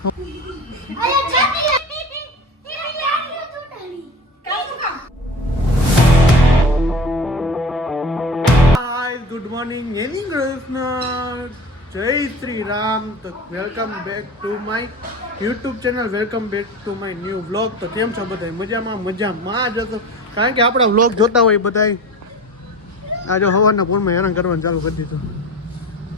Good morning એની કૃષ્ણ જય શ્રી રામ. તો welcome back to my YouTube channel, welcome back to my new vlog. તો કેમ છો બધા? મજામાં જ હતો, કારણ કે આપણા વ્લોગ જોતા હોય બધા. આજે સવારના પૂરમાં હેરાન કરવાનું ચાલુ કરી દીધું.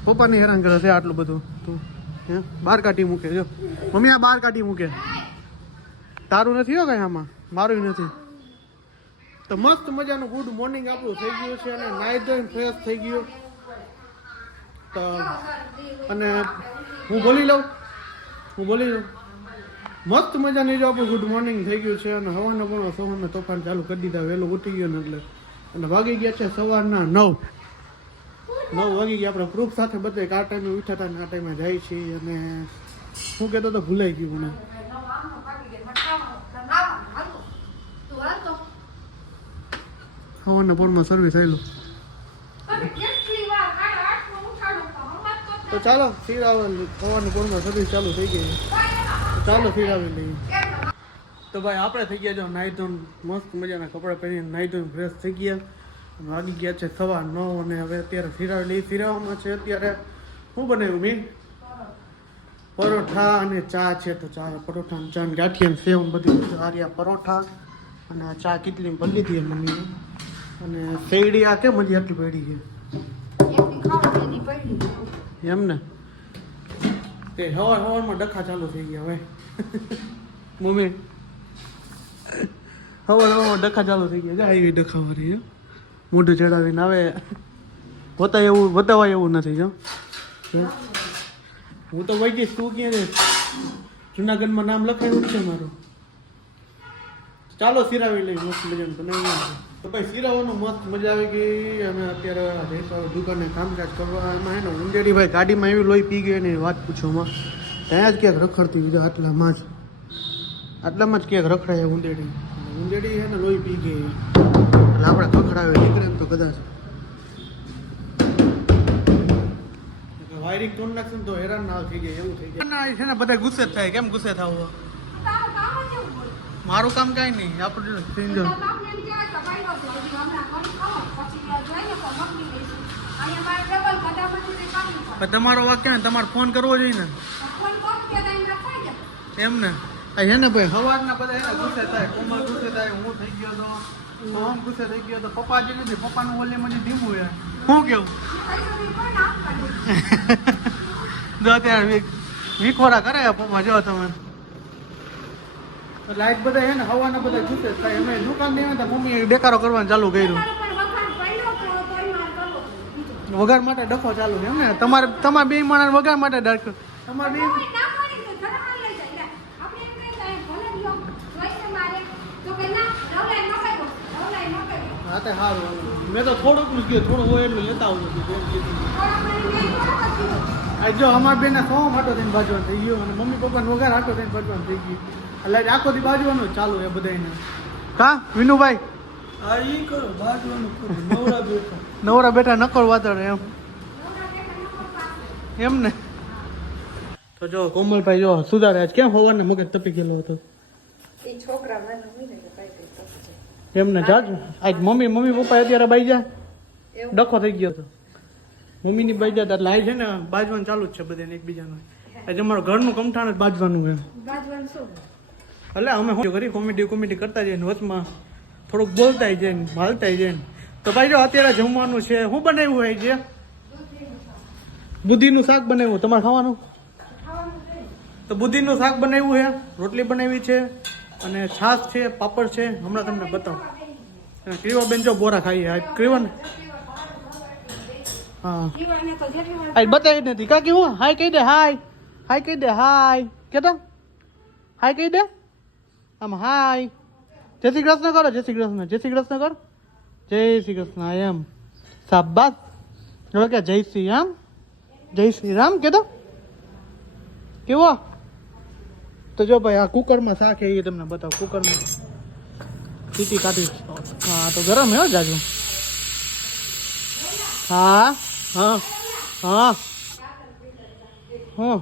પપ્પાને હેરાન કરે છે આટલું બધું. તું હે બહાર કાઢી મૂકે. જો મમ્મી આ બહાર કાઢી મૂકે. તારું નથી હો કાંઈ આમાં, મારું નથી. તો મસ્ત મજાનું ગુડ મોર્નિંગ આપણું થઈ ગયું છે અને નાઈ ધોઈને ફ્રેશ થઈ ગયું. તો અને હું બોલી લઉં મસ્ત મજાની જો આપણું ગુડ મોર્નિંગ થઈ ગયું છે. અને હવાના પણ સવારના તોફાન ચાલુ કરી દીધા. વહેલું ઉઠી ગયો ને એટલે. અને વાગી ગયા છે સવારના 9 વાગી ગયા. આપણે પ્રૂફ સાથે બધે આ ટાઈમે ઉઠ્યા હતા ને આ ટાઈમે જાય છીએ. અને શું કહેતો તો ભૂલાઈ ગયું મને. હવાના પોરમાં સર્વિસ આવેલું. તો ચાલો હવાના પોરમાં સર્વિસ ચાલુ થઈ ગઈ. ચાલો ફિરાવી લઈએ. તો ભાઈ આપણે થઈ ગયા જો નાઈ ધોઈને મસ્ત મજાના કપડાં પહેરીને નાઈ ધોઈને ફ્રેશ થઈ ગયા. વાગી ગયા છે 9:15 અને હવે અત્યારે ફિરાવી લઈએ. ફિરાવામાં છે અત્યારે શું બનાવ્યું મેં? પરોઠા અને ચા છે. તો ચા પરોઠા ચા ને ગાંઠિયા સેવ બધી આર્યા પરોઠા અને આ ચા કેટલી ભરી લીધી મમ્મીએ. અને શેરડી આ કેમ હજી આટલી પડી ગઈ એમ ને? તે હવારમાં ડખા ચાલુ થઈ ગયા હવે મમ્મી. હવારમાં ડખા ચાલુ થઈ ગયા. આવી ડખા વાળી મોઢું ચડાવીને આવે. બતાવાય એવું નથી. જો હું તો વહી જઈશ. તું ક્યાં રે? જુનાગઢમાં નામ લખાયું છે મારું. ચાલો સિરાવી લઈ મસ્ત મજાનું બનાવી. તો ભાઈ સિરાવાનું મસ્ત મજા આવી ગઈ. અને અત્યારે દુકાને કામકાજ કરવા એમાં હે ને ઉંદેડી ભાઈ ગાડીમાં એવી લોહી પી ગઈ એની વાત પૂછોમાં. ત્યાં જ ક્યાંક રખડતી બીજા આટલામાં જ ક્યાંક રખડાય ઉંદેડી છે ને લોહી પી ગઈ. એટલે આપણે ખખડાવે નીકળે ને તો કદાચ વાયરિંગ તોડ નાખશે ને તો હેરાન ના થઈ જાય એવું થઈ જાય છે ને. બધા ગુસ્સે થાય. કેમ ગુસ્સે થવું? મારું કામ કાંઈ નહીં. આપણે તમારો વાક્ય ને તમારે ફોન કરવો જોઈએ ને એમ ને. હે ને ભાઈ સવારના બધા એને ગુસ્સે થાય. કોમલ ગુસ્સે થાય, હું થઈ ગયો તો હું ગુસ્સે થઈ ગયો તો પપ્પા જે નથી. પપ્પાનું વોલ્યુમ હજી ધીમું છે. શું કેવું? જો અત્યારે વિખોરા કરે પપ્પા. જો તમે લાઈટ બધા હે ને હવાના બધા ગુસ્સે થાય. અમે દુકાન દેવા હતા, મમ્મી ડેકારો કરવાનું ચાલુ કર્યું. વઘાર માટે ડખો ચાલુ છે એમ ને? તમારે બે માણસ વઘાર માટે ડખો. તમારે બે હા તે સારું. મેં તો થોડુંક જ ગયું. થોડું હોય એટલું લેતા આવું. જો અમારા બેને સો માટો થઈને બાજવાનું થઈ ગયું. અને મમ્મી પપ્પાને વઘાર આટો થઈને બાજવાનું થઈ ગયું. એટલે આખો દી બાજવાનું ચાલુ એ બધાને. કા વિનુભાઈ? હા ઈ કરો બાજવાનું. નવરા બેઠા નકર વાતડે એમ ને. તો જો કોમલભાઈ જો સુધારે આજ કેમ હોવાને મગજ તપી ગયેલો હતો એમ ને. જાજુ આજ મમ્મી પપ્પા અત્યારે બાઈ જા ડખો થઈ ગયો હતો. મમ્મીની બાઈ જા એટલે આજ છે ને બાજવાનું ચાલુ જ છે બધાને એકબીજાનું. આજે અમારું ઘરનું કમઠાણ જ બાજવાનું એમ. એટલે અમે શું કરી કોમેડી કરતા જઈએ વચમાં થોડુંક બોલતા જાય ને હાલતા જાય ને. તો ભાઈ જો અત્યારે જમવાનું છે. શું બનાવ્યું હોય છે? બુદ્ધિનું શાક બનાવ્યું. તમારે ખાવાનું? તો બુદ્ધિનું શાક બનાવ્યું છે, રોટલી બનાવી છે અને છાશ છે, પાપડ છે. હમણાં તમને બતાવું. ક્રીવાબેન જો બોરા ખાઈએ ક્રીવાને. હા આ બતાવી નથી કાકી. હું હાય કહી દે. હાય કહી દે. હાય કેતો હાય કહી દે. આમ હાય. જય શ્રી કૃષ્ણ કરો. જય શ્રી કૃષ્ણ. જય શ્રી કૃષ્ણ કરો. જય શ્રી કૃષ્ણ. એમ શાબાશ. હવે કે જય શ્રી રામ. જય શ્રી રામ કેતો કેવો? તો જો ભાઈ આ કુકરમાં શાક એ તમને બતાવું. કુકરમાં સીટી કાઢી. હા તો ગરમ હે જાજુ. હા હા હા હા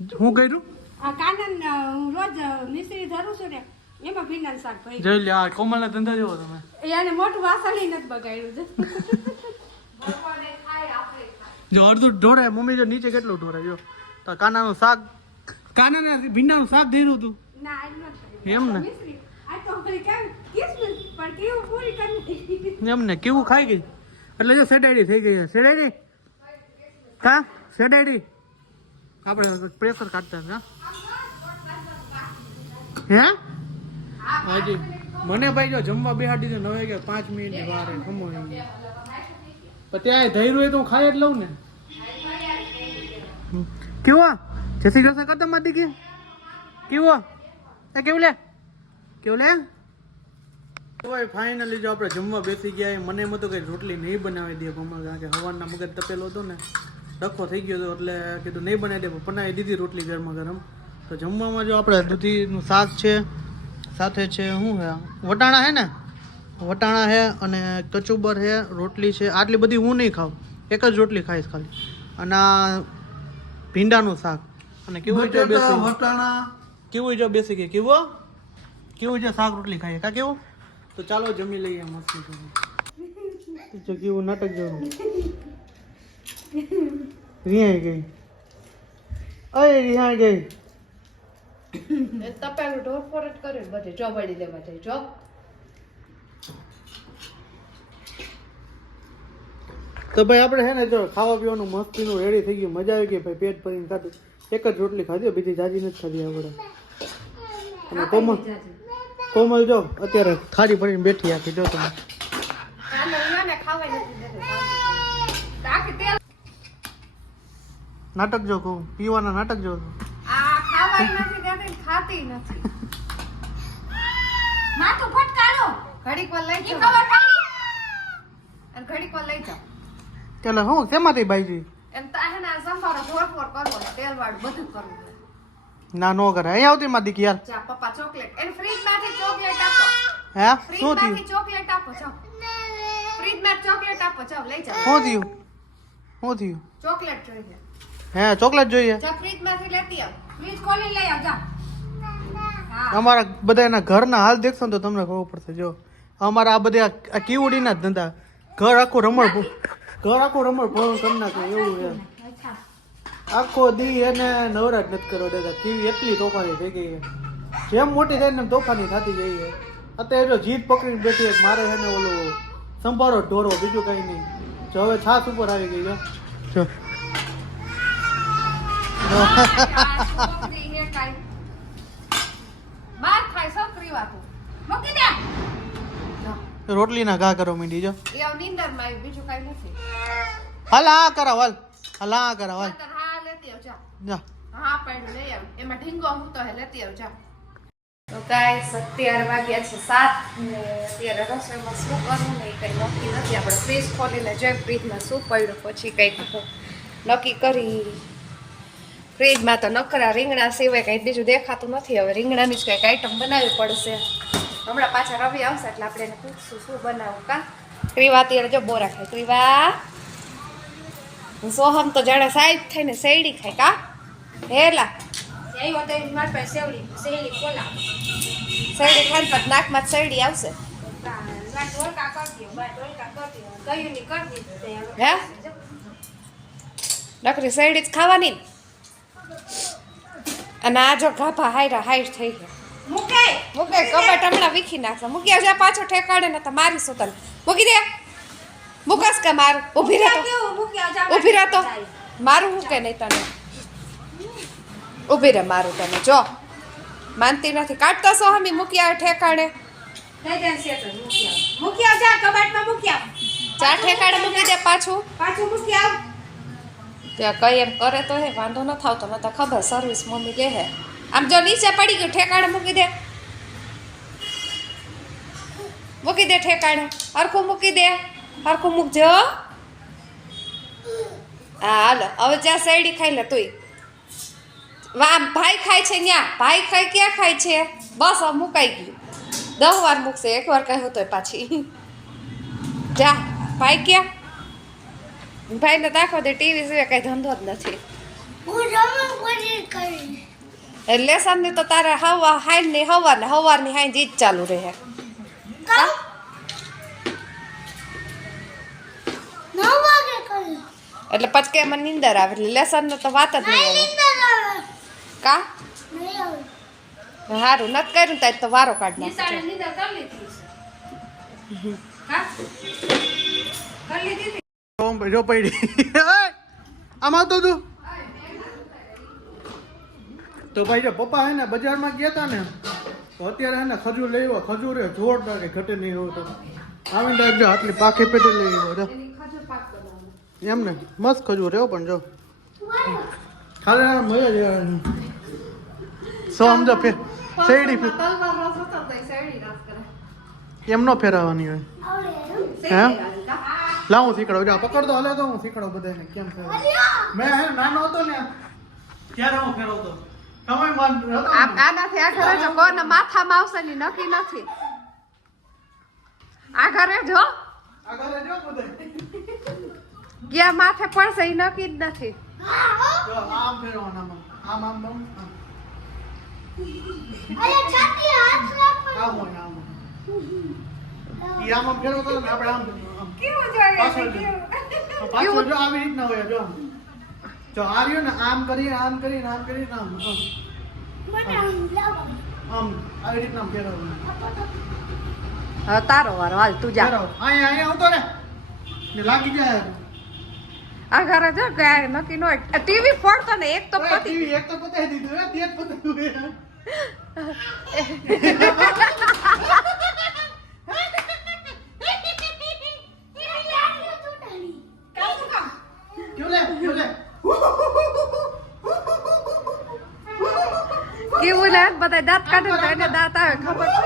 હું કર્યું આ કાનન હું રોજ મિશ્રી ધરું છું ને એમાં ભીંડાનું શાક ભાઈ જોઈ લે આ કોમલના ધંધા જેવો તમે એને મોટું વાસણ નથી બગાડ્યું છે જો અડધું ઢોળાય મમ્મી જો નીચે કેટલું ઢોળાય જો તો કાનાનું શાક કાનાના ભીંડાનું શાક ધર્યું હતું ના આજ નથી એમ ને મિશ્રી આ તો ફરી કેમ કિસમિસ પણ કેવું પૂરી કરી એમ ને કેવું ખાઈ ગઈ એટલે જો સેડાઈડી થઈ ગઈ સેડાઈડી કા સેડાઈડી આપણે પ્રેશર કાઢતા હતા હે હાજી મને ભાઈ જો જમવા બેહાડી દે 9 વાગે 5 મિનિટની વાર ખમો પણ ત્યાં ધૈર્યું હોય તો હું ખાઈ જ લઉં ને કેવો જય શ્રી કૃષ્ણ કરતા માતી કે કેવો એ કેવું લે ફાઇનલી જો આપણે જમવા બેસી ગયા મને એમ હતું કે રોટલી નહીં બનાવી દે મમ્મા કારણ કે હવારના મગજ તપેલો હતો ને ડખો થઈ ગયો હતો એટલે કીધું નહીં બનાવી દે બનાવી દીધી રોટલી ગરમા ગરમ તો જમવામાં જો આપણે દૂધીનું શાક છે સાથે છે શું હે વટાણા હે ને વટાણા હે અને કચુબર હે રોટલી છે આટલી બધી હું નહીં ખાઉં એક જ રોટલી ખાઈશ ખાલી અને આ ભીંડાનું શાક અને કેવું જો બેસી વટાણા કેવું જો બેસી ગઈ કેવું છે શાક રોટલી ખાઈએ કા કેવું તો ચાલો જમી લઈએ મસ્તી જો કેવું નાટક જોવું રિહાઈ ગઈ અરે રિહાઈ ગઈ તપેલું ઢોર ફોર જ કર્યું બધે ચોબડી લેવા જાય જો તો ભાઈ આપણે છે ને જો ખાવા પીવાનું મસ્તીનું રેડી થઈ ગયું મજા આવી ગઈ ભાઈ પેટ ભરીને ખાધું એક જ રોટલી ખાધી બીજી જાજી નથી ખાધી આપણે અને કોમલ જો અત્યારે થાળી ભરીને બેઠી આખી જો તમે નાટક જો કહું પીવાના નાટક જો ખાતી નથી માથું ફટકારો ઘડીક વાર લઈ જાઓ અને ઘડીક વાર લઈ જાઓ એટલે હું શેમાંથી બાઈજી એમ તો હે ને સંભારો ફોર કરવો તેલ વાળું બધું કરવું ના નો કરે અહીંયા આવતી માં દીકી યાર જા પપ્પા ચોકલેટ એને ફ્રીજ માંથી ચોકલેટ આપો હે ફ્રીજ શું થયું માંથી ચોકલેટ આપો જાઓ ફ્રીજ માં ચોકલેટ આપો જાઓ લઈ જાઓ શું થયું ચોકલેટ જોઈએ હે ચોકલેટ જોઈએ જા ફ્રીજ માંથી લેતી આવ ફ્રીજ ખોલી લઈ આવ જા અમારા બધા એના ઘરના હાલ દેખશો ને તો તમને ખબર પડશે જો અમારા આ બધા આ કીવડીના જ ધંધા ઘર આખું રમણ ભરું કરી નાખે એવું એમ આખો દી એને નવરાજ નથી કરવા દેતા ટીવી એટલી તોફાની થઈ ગઈ છે જેમ મોટી થાય ને એમ તોફાની થતી ગઈ છે અત્યારે જો જીદ પકડીને બેઠી મારે છે ને ઓલું સંભારો ઢોરો બીજું કઈ નહીં જો હવે છાસ ઉપર આવી ગઈ જો રોટલી ના ઘા કરો મીંડી જો હાલ હા કરાવ હાલ હા કરાવ હાલ જા એમાં ઢીંગો હું તો લેતી આવ જા તો ગાઈસ 11 વાગ્યા છે 7 ને અત્યારે રસોઈમાં શું કરવું ને કઈ નક્કી નથી આપણે ફ્રીજ ખોલીને જોઈ ફ્રીજમાં શું પડ્યું પછી કંઈક નક્કી કરી ફ્રીજમાં તો નકરા રીંગણા સિવાય કંઈ બીજું દેખાતું નથી હવે રીંગણાની જ કંઈક આઈટમ બનાવવી પડશે હમણાં પાછા રવિ આવશે એટલે આપણે એને પૂછશું શું બનાવું કા ક્રીવા અત્યારે જો બોરા ખાય ક્રીવા સોહમ તો જાણે સાઈડ થઈને શેરડી ખાય કા હેલા શેરડી ખાઈને પછી નાકમાં શેરડી આવશે હે નકરી શેરડી જ ખાવાની અને આ જો ગાભા હાઈટ થઈ ગયા મૂકે કબાટ હમણાં વીખી નાખશે મૂકી આવજે પાછો ઠેકાડે ને તો મારીશું તને મૂકી દે મૂકાશ કે મારું ઊભી રહેતો મારું મૂકે નહીં તને ઊભી રહે મારું તને જો માનતી નથી કાઢતો સો હમી મૂકી આવે ઠેકાડે ચા ઠેકાડે મૂકી દે પાછું મૂકી આવ ત્યાં કઈ એમ કરે તો હે વાંધો ન થાવતો ન તો ખબર સર્વિસ મમ્મી લે હે આમ જો નીચે પડી ગયું ઠેકાડે મૂકી દે ઠેકાડે હરખું મૂકી દે હરખું મૂકજો હા હાલો હવે જ્યાં શેરડી ખાઈ લે તુંય વાહ ભાઈ ખાય છે ન્યા ભાઈ ખાય ક્યાં ખાય છે બસ હવે મુકાઈ ગયું 10 વાર મૂકશે એકવાર કહ્યું તો પાછી જા ભાઈ ક્યાં ભાઈને દાખવો દે ટીવી સિવાય કઈ ધંધો જ નથી લેસન ની તો તારે હાઈન ની હવારની હાઈન જ ચાલુ રહે. કા? એટલે પછી કે મને નીંદર આવે એટલે લેસન નો તો વાત જ નહીં આવે. કા? હારું નથી કર્યું તાર તો વારો કાઢ નાખ. જો પડી આમ આવતો તું તો ભાઈ જો પપ્પા હે ને બજારમાં ગયા હતા ને તો અત્યારે હે ને ખજૂર લઈ આવ્યો. ખજૂર એ જોરદાર કે ઘટે નહીં એવું તો આવીને ડાયરેક્ટ જો આટલી પાકી પેટે લઈ આવ્યો જો એમ ને મસ્ત ખજૂર રહ્યો પણ જો ખાલી મજા જ આવે. સો સમજો શેરડી એમ નો ફેરવવાની હોય હે લાવું શીખડો જા પકડતો હલે તો હું શીખડો બધાને કેમ ફેરવ. મેં હે નાનો હતો ને ત્યારે હું ફેરવતો. આનાથી આ ઘરે જો કોને માથામાં આવશે ની નક્કી નથી. આ ઘરે જો ક્યાં માથે પડશે એ નક્કી જ નથી. આમ ફેરવવાના આમ આમ આમ આમ ફેરવતો ને આપણે આમ કેવું જોઈએ પાછળ જો આવી રીતના હોય જો જો આ રહ્યો ને આમ કરીને આમ કરીને આમ કરીને આમ આમ આવી રીતના ફેરવવાનું. હા તારો વારો હાલ તું જા. અહીંયા અહીંયા આવતો ને લાગી જાય. આ ઘરે જો કે નક્કી નો ટીવી ફોડતો ને એક તો પતિ ટીવી એક તો પતાઈ દીધું તે જ પતાવ્યું. કેવું લે બધા દાંત કાઢે તો એને દાંત આવે ખબર છે.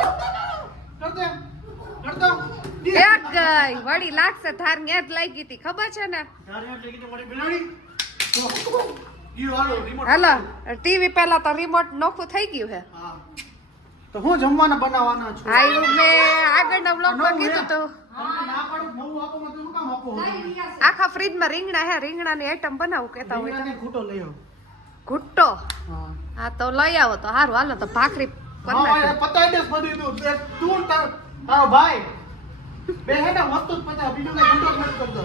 એક ગઈ વળી લાગશે ધાર ન્યા જ લાગી હતી ખબર છે ને. હાલો ટીવી પેલા તો રિમોટ નોખું થઈ ગયું હે. તો હું જમવાના બનાવવાના છું. હા એવું મેં આગળના બ્લોગમાં કીધું તો આખા ફ્રીજમાં રીંગણા હે રીંગણાની આઈટમ બનાવું કેતા હોય તો ઘૂંટો લઈ આવો. ઘૂંટો હા તો લઈ આવો તો સારું હાલો તો ભાખરી કરી નાખી. પતાઈ દે બધી તું તારો ભાઈ બે હે ને વસ્તુ જ પતા બીજું કઈ ઘૂંટો જ નથી કરતો.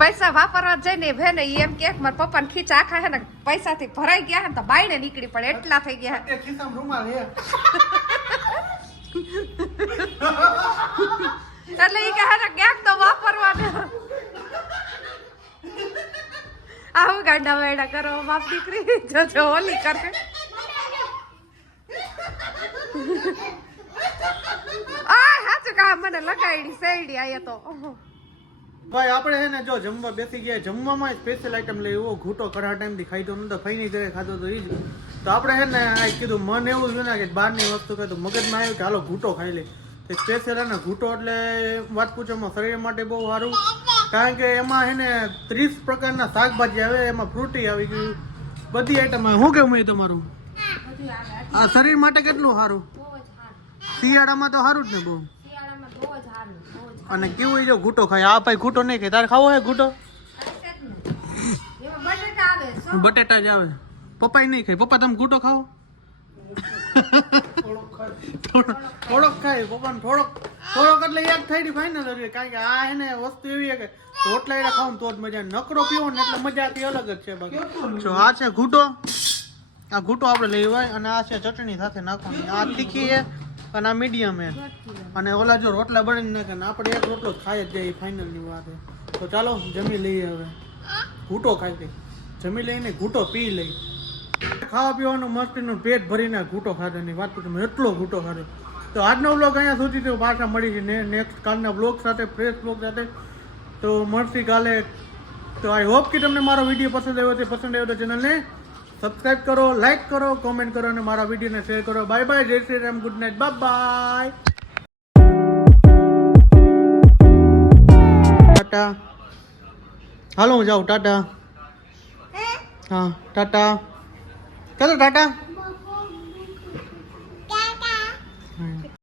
પૈસા વાપરવા જાય ને ભે ને એમ કે મારા પપ્પાને ખીચ આખા હે ને પૈસાથી ભરાઈ ગયા હે ને તો બાયણે નીકળી પડે એટલા થઈ ગયા હે. ખિસ્સામાં રૂમાલ હે એટલે ઈ કે હે ને ક્યાંક તો વાપરવાના. આવું ગાંડા વાયડા કરો બાપ દીકરી જો ઓલી કરે. આ હાચું કા મને લગાડી સેડી આયા તો. ભાઈ આપણે હે ને જો જમવા બેસી ગયા જમવામાં સ્પેશિયલ આઈટમ લઈ એવો ઘૂંટો ઘણા ટાઈમથી ખાધો નતો ફઈની ઘરે ખાધો તો એ જ તો આપણે હે ને આ કીધું મન એવું છે ને કે બહારની વસ્તુ ખાય તો મગજમાં આવ્યું કે હાલો ઘૂંટો ખાઈ લે. સ્પેશિયલ હે ને ઘૂંટો એટલે વાત પૂછોમાં શરીર માટે બહુ સારું કારણ કે એમાં હે ને 30 પ્રકારના શાકભાજી આવે એમાં ફ્રૂટી આવી ગયું બધી આઈટમ આવે. શું કેવું એ તમારું આ શરીર માટે કેટલું સારું? શિયાળામાં તો સારું જ ને બહુ. અને કેવું જો ઘૂંટો ખાય આ ભાઈ ઘૂંટો નહીં ખાય તારે ખાવો હે ઘૂંટો? બટેટા જ આવે પપ્પા નહીં ખાય. પપ્પા તમે ઘૂંટો ખાઓ? થોડોક ખાય પપ્પાને થોડોક એટલે એક થઈ ફાઈનલ કારણ કે આ એને વસ્તુ એવી કે રોટલા એના ખાવ તો જ મજા નકરો પીવો ને એટલે મજા આથી અલગ જ છે. બાકી જો આ છે ઘૂંટો આ ઘૂંટો આપણે લઈ હોય અને આ છે ચટણી સાથે નાખવાની. આ તીખી છે અને આ મીડિયમ છે અને ઓલા જો રોટલા બની નાખે ને આપણે એક રોટલો ખાઈ જ જાય ફાઇનલની વાત છે. તો ચાલો જમી લઈએ હવે. ઘૂંટો ખાઈ લઈ જમી લઈને ઘૂંટો પી લઈ ખાવા પીવાનું મસ્તીનું પેટ ભરીને ઘૂંટો ખાધોની વાત પૂછો એટલો ઘૂંટો ખાધો. તો આજનો બ્લોગ અહીંયા સુધી તો પાછા મળી છે નેક્સ્ટ કાલના બ્લોગ સાથે ફ્રેશ બ્લોગ સાથે તો મળતી કાલે. તો આઈ હોપ કે તમને મારો વિડીયો પસંદ આવ્યો તો ચેનલને સબસ્ક્રાઇબ કરો, લાઈક કરો, કોમેન્ટ કરો અને મારા વિડીયોને શેર કરો. Bye bye, Jai Shri Ram, good night, bye bye, tata. હાલો હું જાઉં ટાટા. હા ટાટા. ચાલો ટાટા.